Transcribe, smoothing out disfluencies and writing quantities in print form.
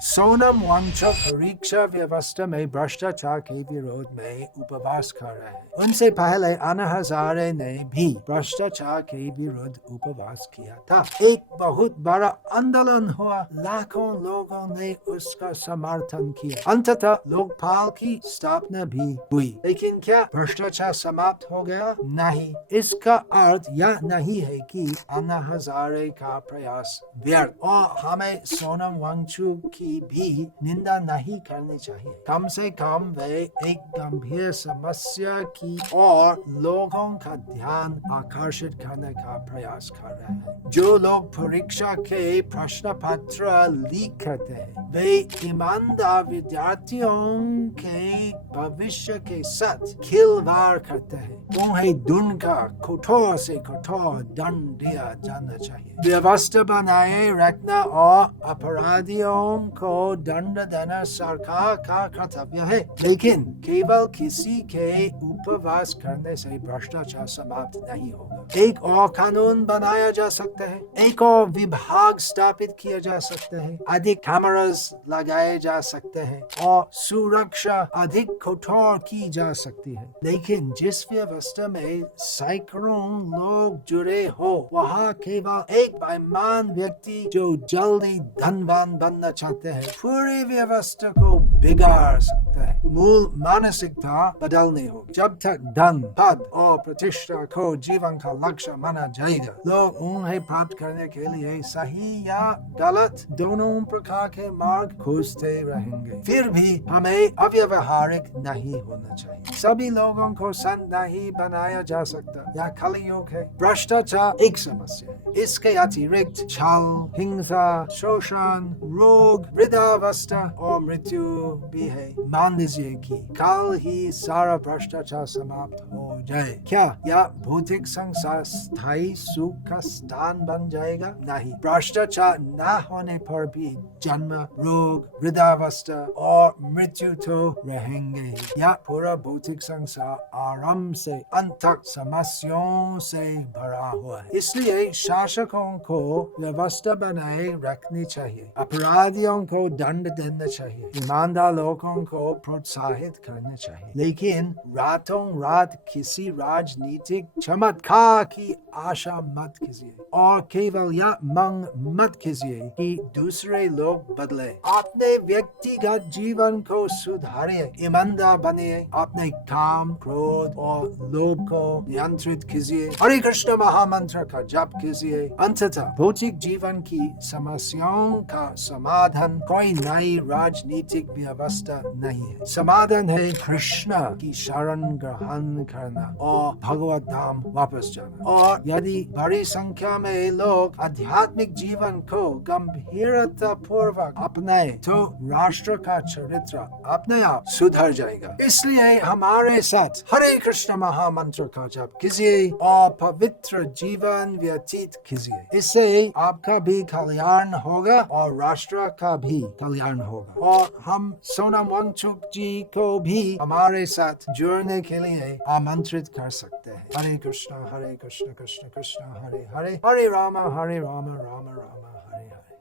सोनम वांगचुक परीक्षा व्यवस्था में भ्रष्टाचार के विरोध में उपवास कर रहे हैं। उनसे पहले अन्ना हजारे ने भी भ्रष्टाचार के विरुद्ध उपवास किया था। एक बहुत बड़ा आंदोलन हुआ, लाखों लोगों ने उसका समर्थन किया। अंततः लोकपाल की स्थापना भी हुई। लेकिन क्या भ्रष्टाचार समाप्त हो गया? नहीं। इसका अर्थ यह नहीं है कि अन्ना हजारे का प्रयास व्यर्थ, और हमें सोनम वांगचुक की भी निंदा नहीं करनी चाहिए। कम से कम वे एक गंभीर समस्या की और लोगों का ध्यान आकर्षित करने का प्रयास कर रहे हैं। जो लोग परीक्षा के प्रश्न पत्र लीक करते हैं, वे ईमानदार विद्यार्थियों के भविष्य के साथ खिलवाड़ करते हैं। उन्हें उनका कठोर से कठोर दंड दिया जाना चाहिए। व्यवस्था बनाए रखना और अपराधियों को दंड देना सरकार का कर्तव्य है, लेकिन केवल किसी के उपवास करने से भ्रष्टाचार समाप्त नहीं होगा। एक और कानून बनाया जा सकता है, एक और विभाग स्थापित किया जा सकता है, अधिक कैमरास लगाए जा सकते हैं और सुरक्षा अधिक कठोर की जा सकती है। लेकिन जिस व्यवस्था में सैकड़ों लोग जुड़े हो, वहाँ केवल एक बेईमान व्यक्ति जो जल्दी धनवान बनना चाहते हैं पूरी व्यवस्था को बिगाड़ सकता है। मूल मानसिकता बदलनी होगी। जब तक धन, पद और प्रतिष्ठा को जीवन का लक्ष्य माना जाएगा, लोग उन्हें प्राप्त करने के लिए सही या गलत दोनों प्रकार के मार्ग खोजते रहेंगे। फिर भी हमें अव्यवहारिक नहीं होना चाहिए। सभी लोगों को संत नहीं बनाया जा सकता। यह कलयुग है। भ्रष्टाचार एक समस्या है, इसके अतिरिक्त छल, हिंसा, शोषण, रोग, वृद्धावस्था और मृत्यु भी है। मान लीजिए कि कल ही सारा भ्रष्टाचार समाप्त हो जाए, क्या यह भौतिक संसार स्थायी सुख का स्थान बन जाएगा? नहीं। भ्रष्टाचार न होने पर भी जन्म, रोग, वृद्धावस्था और मृत्यु तो रहेंगे। यह पूरा भौतिक संसार आरंभ से अंत तक समस्याओं से भरा हुआ है। इसलिए शासकों को व्यवस्था बनाए रखनी चाहिए, अपराधियों को दंड देना चाहिए, ईमानदार लोगों को प्रोत्साहित करना चाहिए। लेकिन रातों रात किसी राजनीतिक चमत्कार की आशा मत कीजिए और केवल यह मांग मत कीजिए कि दूसरे लोग बदले। अपने व्यक्तिगत जीवन को सुधारिए, ईमानदार बनिए, अपने काम, क्रोध और लोभ को नियंत्रित कीजिए, हरे कृष्ण महामंत्र का जप कीजिए। अंततः भौतिक जीवन की समस्याओं का समाधान कोई नई राजनीतिक व्यवस्था नहीं है। समाधान है कृष्ण की शरण ग्रहण करना और भगवत धाम वापस जाना। और यदि बड़ी संख्या में लोग आध्यात्मिक जीवन को गंभीरता पूर्वक अपनाए तो राष्ट्र का चरित्र अपने आप सुधर जाएगा। इसलिए हमारे साथ हरे कृष्ण महामंत्र का जप कीजिए और पवित्र जीवन व्यतीत कीजिए। इससे आपका भी कल्याण होगा और राष्ट्र का भी कल्याण होगा। और हम सोनम वांगचुक जी को भी हमारे साथ जुड़ने के लिए आमंत्रित कर सकते हैं। हरे कृष्ण कृष्ण कृष्ण हरे हरे, हरे राम राम राम।